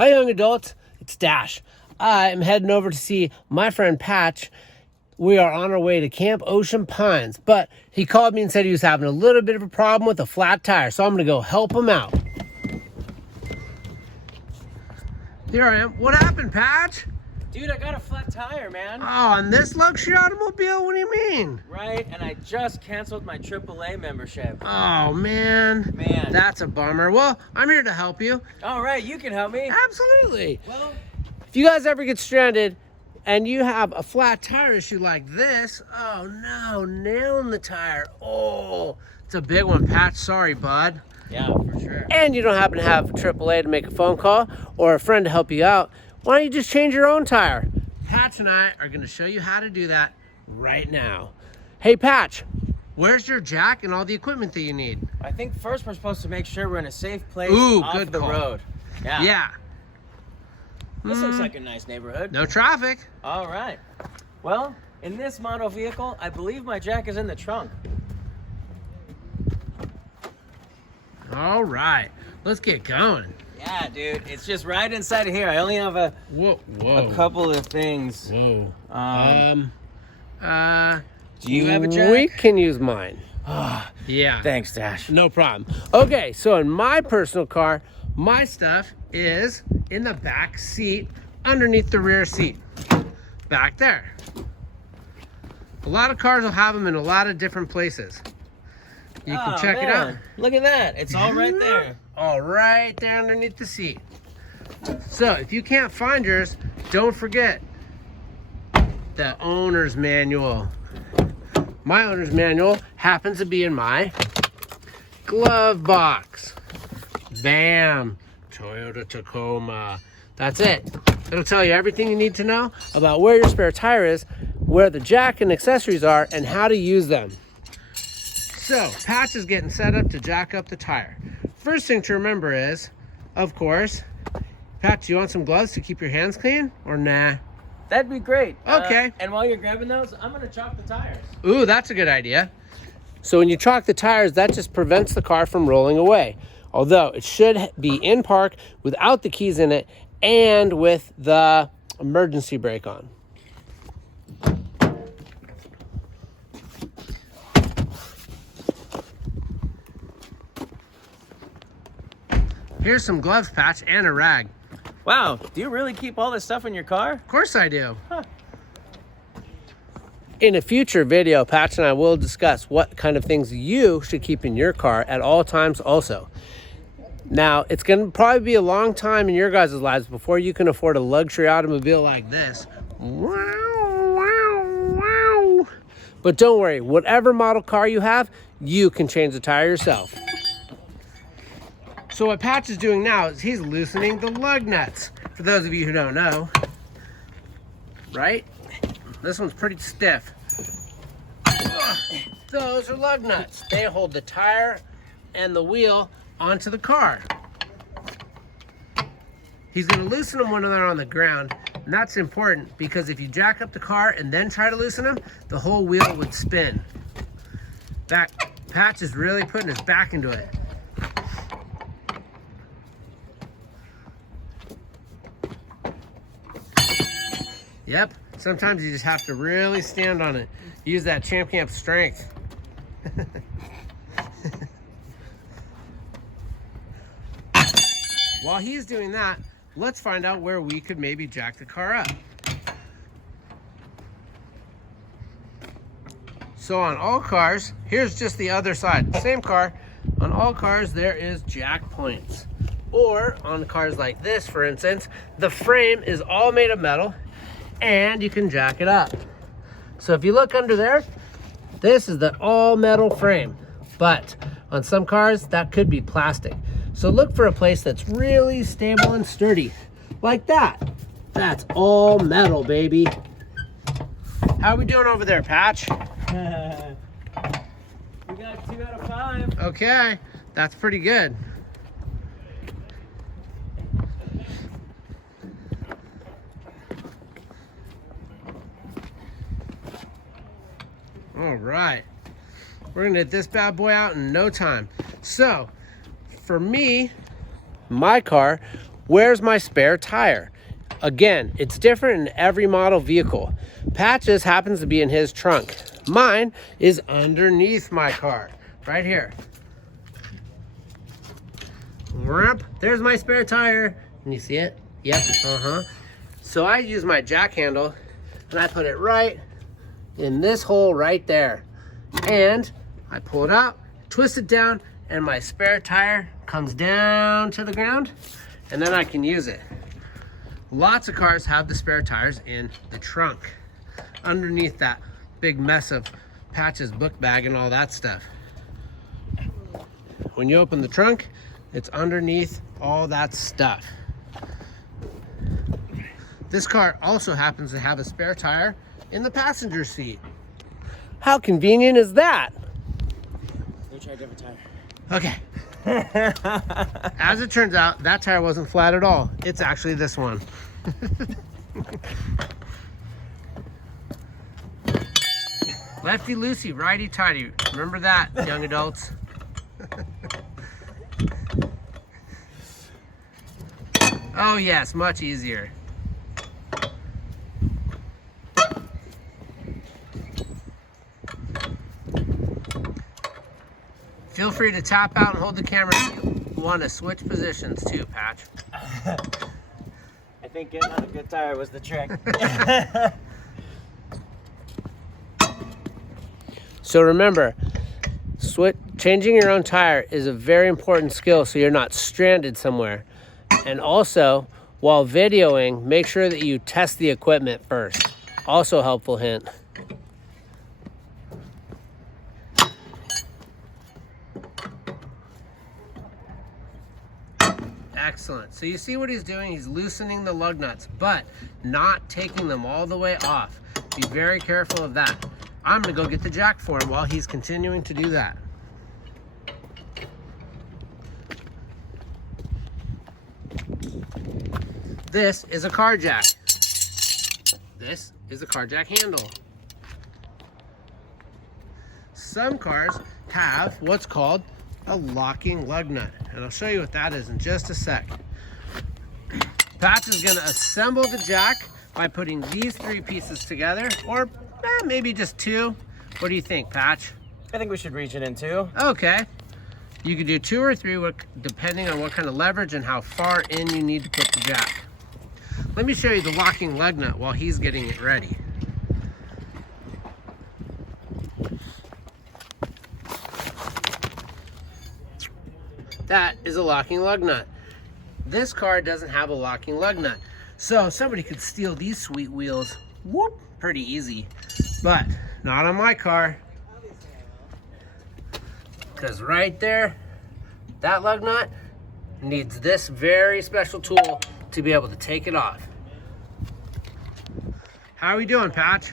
Hi, young adults. It's Dash. I am heading over to see my friend Patch. We are on our way to Camp Ocean Pines, but he called me and said he was having a little bit of a problem with a flat tire, so I'm going to go help him out. Here I am. What happened, Patch? Dude, I got a flat tire, man. Oh, on this luxury automobile? What do you mean? Right, and I just canceled my AAA membership. Oh, man. That's a bummer. Well, I'm here to help you. All right, you can help me. Absolutely. Well, if you guys ever get stranded and you have a flat tire issue like this, oh no, nail in the tire. Oh, it's a big one, Patch. Sorry, bud. Yeah, for sure. And you don't happen to have AAA to make a phone call or a friend to help you out, why don't you just change your own tire? Patch and I are going to show you how to do that right now. Hey, Patch, where's your jack and all the equipment that you need? I think first we're supposed to make sure we're in a safe place off good the call. road. Yeah. Yeah. This looks like a nice neighborhood. No traffic. All right. Well, in this model vehicle, I believe my jack is in the trunk. All right, let's get going. Yeah, dude, it's just right inside of here. I only have a couple of things. Whoa. Do you have a jack? We can use mine. Yeah. Thanks, Dash. No problem. Okay, so in my personal car, my stuff is in the back seat, underneath the rear seat, back there. A lot of cars will have them in a lot of different places. You can check it out. Look at that. It's all right there. All right there underneath the seat. So if you can't find yours, don't forget the owner's manual. My owner's manual happens to be in my glove box. Bam. Toyota Tacoma. That's it. It'll tell you everything you need to know about where your spare tire is, where the jack and accessories are, and how to use them. So, Patch is getting set up to jack up the tire. First thing to remember is, of course, Patch, you want some gloves to keep your hands clean, or nah? That'd be great. Okay. And while you're grabbing those, I'm gonna chalk the tires. Ooh, that's a good idea. So when you chalk the tires, that just prevents the car from rolling away. Although it should be in park without the keys in it and with the emergency brake on. Here's some gloves, Patch, and a rag. Wow, do you really keep all this stuff in your car? Of course I do. Huh. In a future video, Patch and I will discuss what kind of things you should keep in your car at all times also. Now, it's going to probably be a long time in your guys' lives before you can afford a luxury automobile like this. Wow, wow, wow. But don't worry, whatever model car you have, you can change the tire yourself. So what Patch is doing now is he's loosening the lug nuts. For those of you who don't know, right? This one's pretty stiff. Those are lug nuts. They hold the tire and the wheel onto the car. He's gonna loosen them when they're on the ground, and that's important because if you jack up the car and then try to loosen them, the whole wheel would spin. That Patch is really putting his back into it. Yep, sometimes you just have to really stand on it. Use that Champ Camp strength. While he's doing that, let's find out where we could maybe jack the car up. So on all cars, here's just the other side. Same car, on all cars there is jack points. Or on cars like this, for instance, the frame is all made of metal and you can jack it up. So if you look under there, this is the all metal frame, but on some cars that could be plastic. So look for a place that's really stable and sturdy, like that. That's all metal, baby. How are we doing over there, Patch? We got 2 out of 5. Okay, that's pretty good. All right, we're gonna get this bad boy out in no time. So for me, my car, Where's my spare tire? Again, it's different in every model vehicle. Patches happens to be in his trunk. Mine is underneath my car, right here. There's my spare tire. Can you see it? Yep, So I use my jack handle and I put it right in this hole right there. And I pull it out, twist it down, and my spare tire comes down to the ground, and then I can use it. Lots of cars have the spare tires in the trunk, underneath that big mess of Patch's book bag and all that stuff. When you open the trunk, it's underneath all that stuff. This car also happens to have a spare tire in the passenger seat. How convenient is that? Let me try a different tire. Okay. As it turns out, that tire wasn't flat at all. It's actually this one. Lefty loosey, righty tighty. Remember that, young adults. Oh yes, much easier. Feel free to tap out and hold the camera if you want to switch positions too, Patch. I think getting on a good tire was the trick. So remember, changing your own tire is a very important skill so you're not stranded somewhere. And also, while videoing, make sure that you test the equipment first. Also helpful hint. Excellent. So you see what he's doing? He's loosening the lug nuts, but not taking them all the way off. Be very careful of that. I'm gonna go get the jack for him while he's continuing to do that. This is a car jack. This is a car jack handle. Some cars have what's called a locking lug nut, and I'll show you what that is in just a sec. Patch is gonna assemble the jack by putting these three pieces together, or maybe just two. What do you think, Patch? I think we should reach it in two. Okay. You could do 2 or 3 depending on what kind of leverage and how far in you need to put the jack. Let me show you the locking lug nut while he's getting it ready. That is a locking lug nut. This car doesn't have a locking lug nut. So somebody could steal these sweet wheels, whoop, pretty easy. But not on my car. Because right there, that lug nut needs this very special tool to be able to take it off. How are we doing, Patch?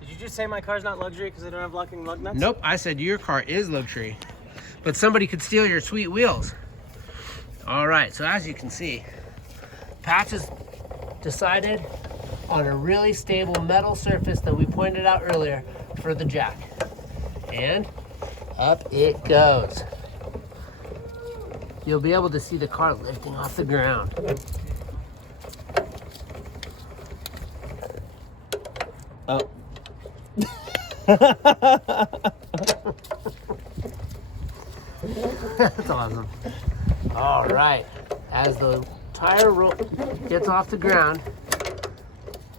Did you just say my car's not luxury because I don't have locking lug nuts? Nope, I said your car is luxury. But somebody could steal your sweet wheels. All right, so as you can see, Patch has decided on a really stable metal surface that we pointed out earlier for the jack. And up it goes. You'll be able to see the car lifting off the ground. Oh. That's awesome. All right, as the tire gets off the ground,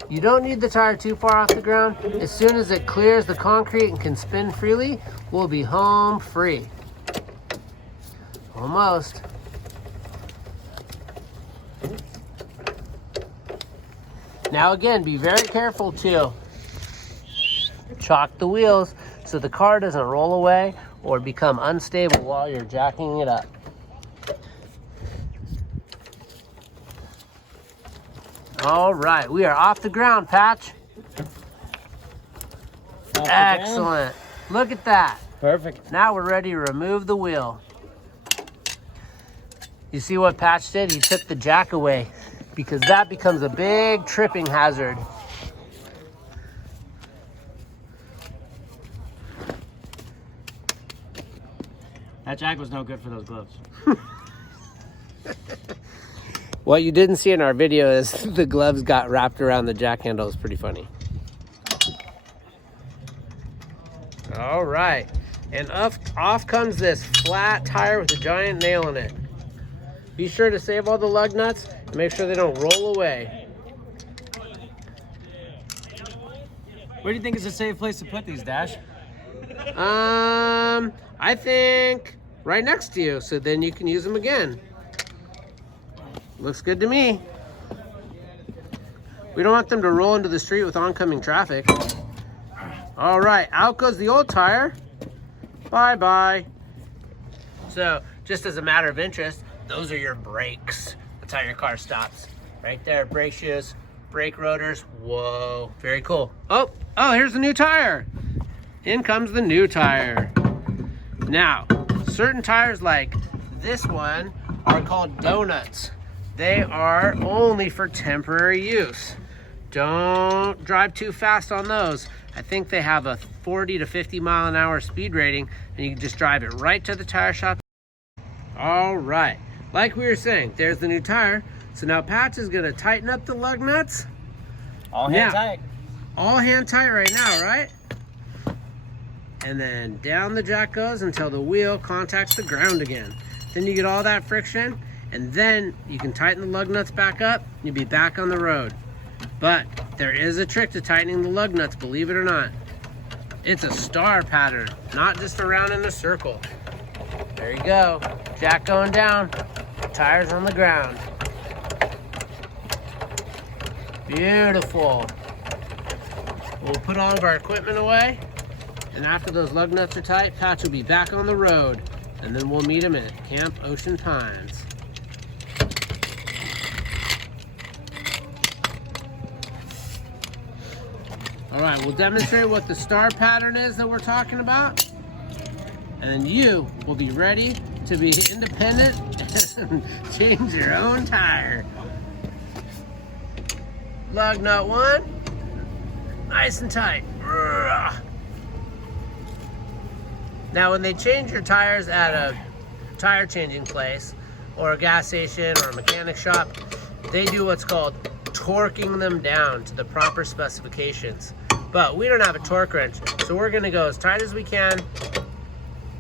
you don't need the tire too far off the ground. As soon as it clears the concrete and can spin freely, we'll be home free. Almost. Now again, be very careful to chalk the wheels so the car doesn't roll away or become unstable while you're jacking it up. All right, we are off the ground, Patch. Excellent. Look at that. Perfect. Now we're ready to remove the wheel. You see what Patch did? He took the jack away because that becomes a big tripping hazard. That jack was no good for those gloves. What you didn't see in our video is the gloves got wrapped around the jack handle. It's pretty funny. All right. And off comes this flat tire with a giant nail in it. Be sure to save all the lug nuts and make sure they don't roll away. Where do you think is a safe place to put these, Dash? I think right next to you, so then you can use them again. Looks good to me. We don't want them to roll into the street with oncoming traffic. All right, out goes the old tire. Bye-bye. So, just as a matter of interest, those are your brakes. That's how your car stops. Right there, brake shoes, brake rotors. Whoa, very cool. Oh, here's the new tire. In comes the new tire. Now, certain tires like this one are called donuts. They are only for temporary use. Don't drive too fast on those. I think they have a 40 to 50 mile an hour speed rating, and you can just drive it right to the tire shop. All right, like we were saying, there's the new tire. So now Patch is gonna tighten up the lug nuts. All hand tight. All hand tight right now, right? And then down the jack goes until the wheel contacts the ground again. Then you get all that friction, and then you can tighten the lug nuts back up, and you'll be back on the road. But there is a trick to tightening the lug nuts, believe it or not. It's a star pattern, not just around in a circle. There you go. Jack going down, tires on the ground. Beautiful. We'll put all of our equipment away, and after those lug nuts are tight, Patch will be back on the road, and then we'll meet him at Camp Ocean Pines. All right, we'll demonstrate what the star pattern is that we're talking about, and you will be ready to be independent and change your own tire. Lug nut one, nice and tight. Now, when they change your tires at a tire changing place or a gas station or a mechanic shop, they do what's called torquing them down to the proper specifications. But we don't have a torque wrench, so we're gonna go as tight as we can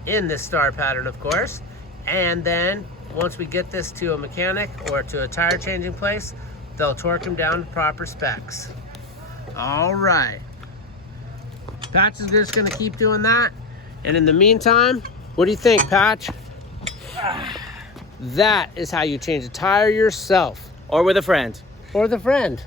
in this star pattern, of course. And then once we get this to a mechanic or to a tire changing place, they'll torque them down to proper specs. All right. Patch is just gonna keep doing that. And in the meantime, what do you think, Patch? That is how you change a tire yourself. Or with a friend. Or the friend.